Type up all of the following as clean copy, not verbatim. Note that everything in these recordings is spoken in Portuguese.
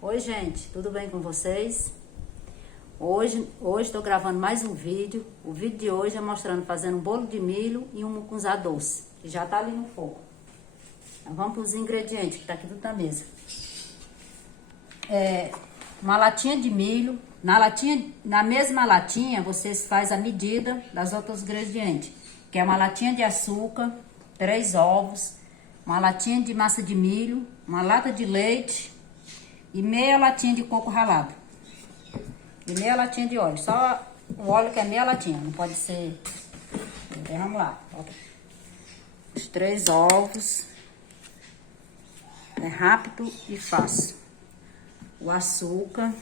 Oi, gente, tudo bem com vocês? Hoje estou gravando mais um vídeo. O vídeo de hoje é mostrando fazendo um bolo de milho e um mucunzá doce, que já tá ali no fogo. Então, vamos para os ingredientes, que tá aqui tudo na mesa. Uma latinha de milho. Na mesma latinha, vocês fazem a medida das outros ingredientes, que é uma latinha de açúcar, 3 ovos, uma latinha de massa de milho, uma lata de leite e meia latinha de coco ralado. E meia latinha de óleo. Só o óleo que é meia latinha, não pode ser... Vamos lá. Os 3 ovos. É rápido e fácil. O açúcar.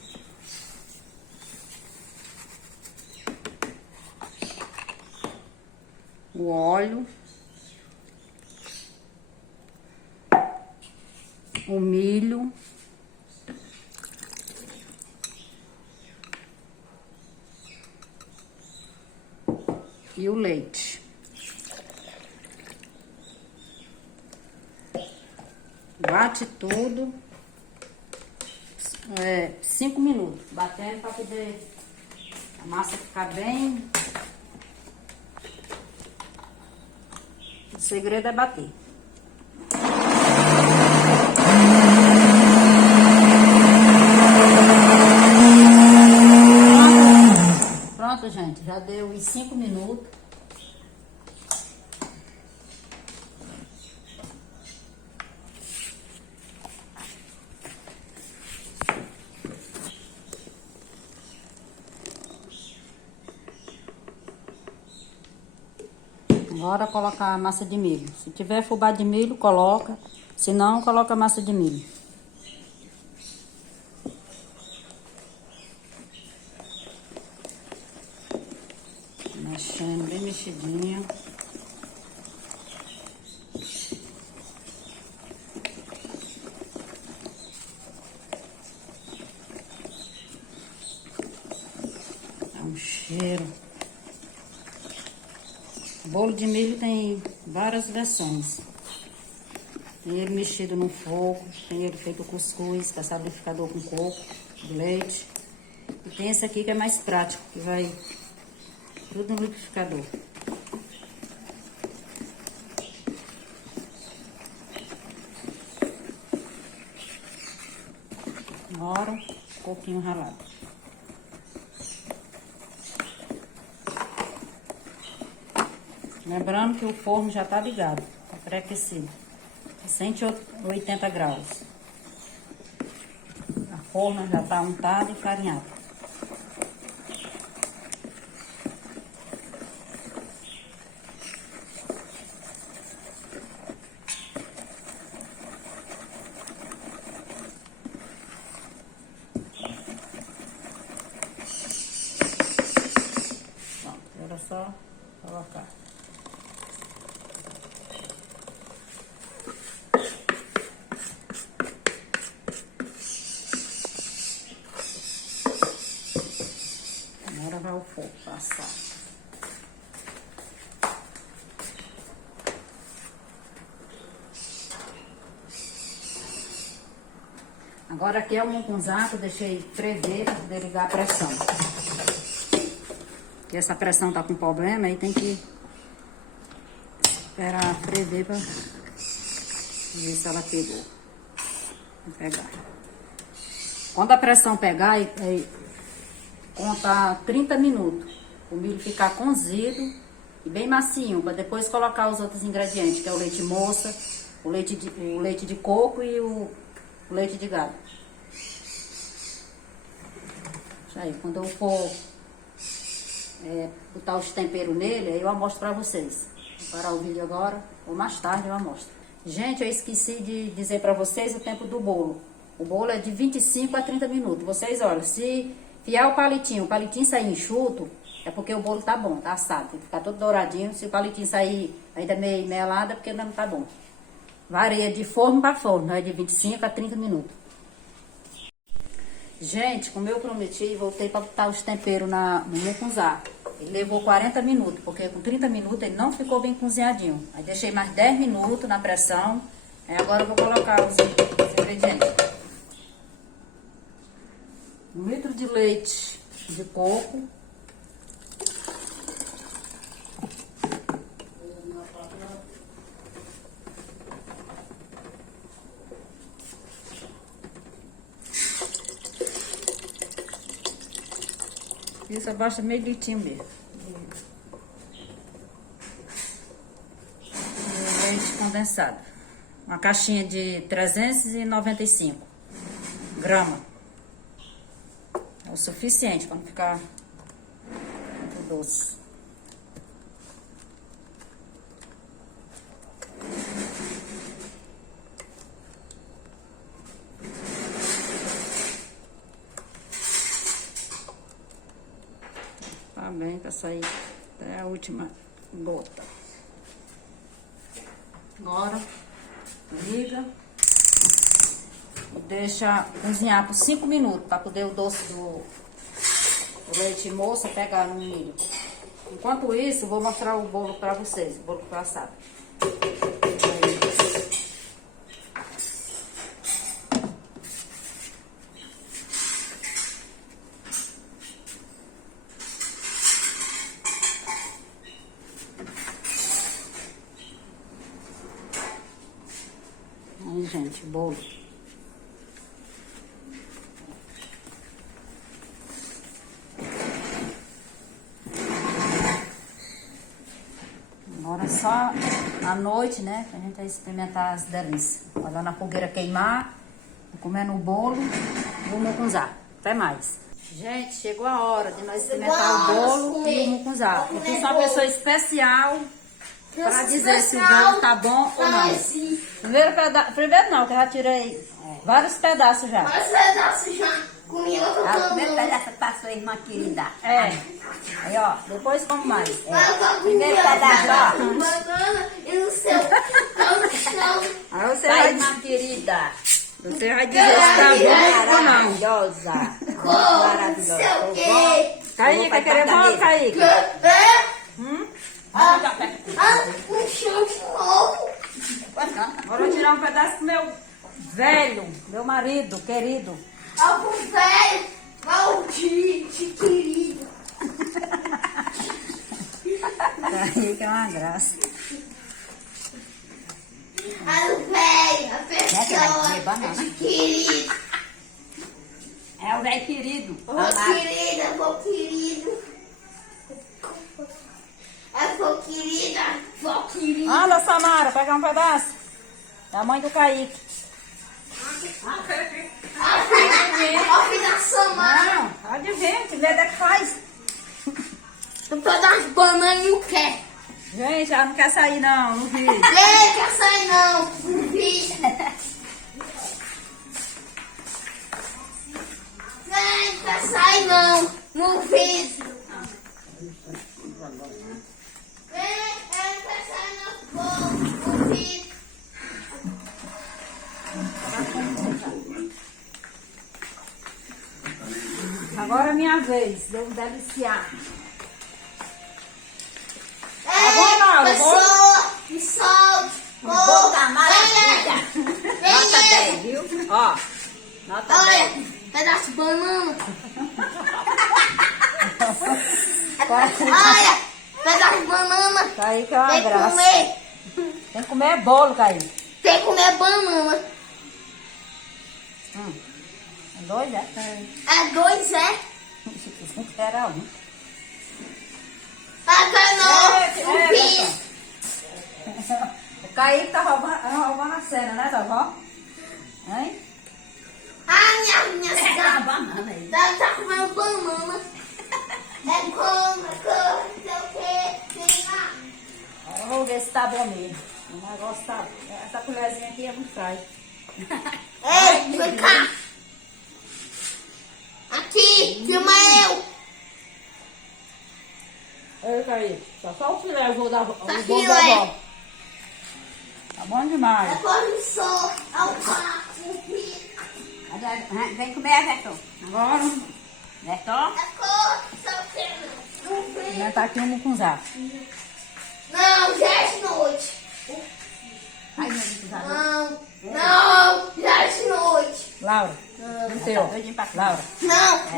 O óleo. O milho. E o leite. Bate tudo. 5 minutos. Batendo para poder a massa ficar bem. O segredo é bater. Pronto, gente. Já deu os 5 minutos. Agora colocar a massa de milho. Se tiver fubá de milho, coloca. Se não, coloca a massa de milho. Mexendo bem mexidinho. Dá um cheiro. O bolo de milho tem várias versões. Tem ele mexido no fogo, tem ele feito cuscuz, que é saborificador com coco, leite. E tem esse aqui que é mais prático, que vai tudo no liquidificador. Agora, um pouquinho ralado. Lembrando que o forno já tá ligado, tá pré-aquecido, 180 graus. A forma já tá untada e farinhada. Pronto, era só colocar. Agora vai o fogo passar. Agora aqui é o mucunzá que eu deixei ferver para poder ligar a pressão. Porque essa pressão tá com problema, aí tem que esperar ferver para ver se ela pegou. Vou pegar. Quando a pressão pegar, contar 30 minutos. O milho ficar cozido e bem macio, para depois colocar os outros ingredientes, que é o leite moça, o leite de coco e o leite de gado. Isso aí, quando eu for botar os temperos nele, aí eu mostro pra vocês. Vou parar o vídeo agora, ou mais tarde eu mostro. Gente, eu esqueci de dizer pra vocês o tempo do bolo. O bolo é de 25 a 30 minutos. Vocês, olha, se fiar o palitinho sair enxuto, é porque o bolo tá bom, tá assado. Tem que ficar todo douradinho. Se o palitinho sair ainda meio melado, é porque ainda não tá bom. Varia de forno para forno, é de 25 a 30 minutos. Gente, como eu prometi, voltei para botar os temperos no mucunzá. Ele levou 40 minutos, porque com 30 minutos ele não ficou bem cozinhadinho. Aí deixei mais 10 minutos na pressão. Aí agora eu vou colocar os ingredientes. de leite de coco. Isso abaixa meio litrinho mesmo. Leite condensado. Uma caixinha de 395 gramas. É o suficiente para não ficar muito doce. Tá bem, para sair até a última gota. Agora, liga e deixa cozinhar por 5 minutos para poder o doce do leite moça pegar no milho. Enquanto isso, vou mostrar o bolo para vocês, o bolo passado. Aí, gente, o bolo. Agora é só à noite, né? Pra gente experimentar as delícias. Olha na fogueira queimar, comendo o bolo e o mucunzá. Até mais. Gente, chegou a hora de nós experimentar o bolo e o mucunzá. Eu fiz uma pessoa especial para dizer se o bolo tá bom ou não. Primeiro não, que eu já tirei vários pedaços já. Vários pedaços já. Comi outro O primeiro pedaço pra sua irmã querida. É. Aí, ó, depois como mais. Primeiro pedaço, ó. banana e no seu. Tá no chão. Aí você Vai, vai, irmã querida. você vai dizer se tá bom ou não. Maravilhosa. Não sei o quê. Kaique, quer querer bolo, Kaique? No chão de novo. Agora eu vou tirar um pedaço pro meu velho, meu marido, querido. Algo velho, maldito, querido. Kaique é uma graça. Algo velho, a Né, que vai comer banana? pessoa, querido. É o velho querido. Ô querida, vô querido. É vô querida, vô querido. Anda, Samara, pegar um pedaço. É a mãe do Kaique. Ó, filho da Samara. Não, pode ver, que medo é que faz. Tu pode dar as bananas e não quer. Gente, ela não quer sair não, não vi. Ei, quer sair não, não vi. Ei, quer sair não, não vi. Ei, quer sair não, não vi. Agora é minha vez, de eu deliciar. Ei, Mauro, pessoa, me solte. Bolo da maravilha. Vem, Nota vem. 10, viu? Ó, nota Olha, 10. pedaço de banana. Kaique Olha, pedaço de banana. é uma Tem que graça. comer. Tem que comer bolo, Kaique. Tem que comer banana. É dois, é? É dois, é? Era um. Agora não fiz. O Kaique tá roubando a cena, né, vovó? Hein? Ah, minha Pega a cidade. banana aí. Tá comendo banana. É como, não sei o que. Tem lá. Eu vou ver se tá bom mesmo. O negócio tá... Essa colherzinha aqui é muito frágil. Ei, vem cá. Aqui, filma eu. Ei, Kaique, só o filé eu vou dar o bolo filé. da vó. Tá bom demais. Agora eu sou ao quarto. Vem comer, Verton. Agora, Verton? É cor, sei o que não. Não vi. já tá aqui um mucunzá. Não, já é de noite. Ai, meu Deus, Não, já é de noite. Laura, o teu. Doidinho pra cá. Laura.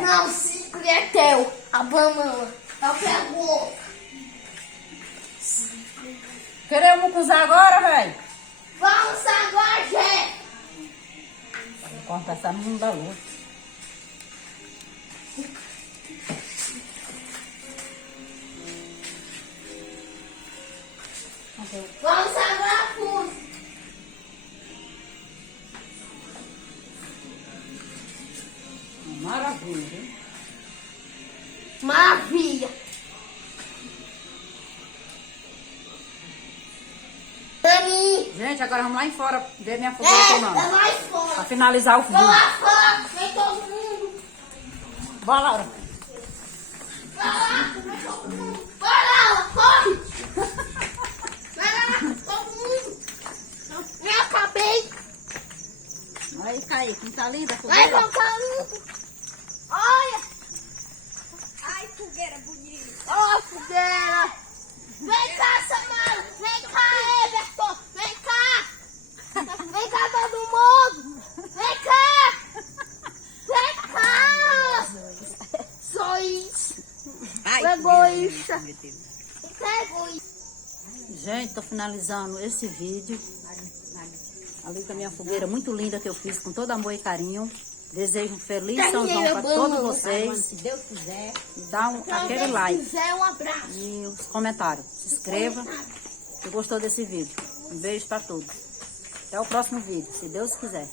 Não, 5 é teu. A banana. Eu pego outro. Queremos cruzar agora, velho? Vamos agora, gente. Vou cortar essa menina da luz. Vamos agora, Fus. Maravilha, viu? Maravilha. Dani. Gente, agora vamos lá em fora ver minha fogueira queimando. Tá lá Pra fora. finalizar o Tô vídeo. lá fora. Vem todo mundo. Bora, Laura. Vai lá, vem todo mundo. Vai lá, corre. Vai lá, todo mundo. Eu acabei. Aí, cai. Não tá linda a Vai fogueira? comprar um. Olha. Ai, fogueira bonita. Ó, fogueira. Vem cá, Samara. Vem cá, Everton. Vem cá. Vem cá, todo mundo. Vem cá. Vem cá. Só isso. Ai, Egoísta. meu Deus. Fica egoísta. Gente, tô finalizando esse vídeo. Ali com a minha fogueira muito linda que eu fiz com todo amor e carinho. Desejo um feliz São João para todos vocês. Se Deus quiser. Dá aquele like Se quiser, um abraço. e os comentários. Se inscreva se gostou desse vídeo. Um beijo para todos. Até o próximo vídeo, se Deus quiser.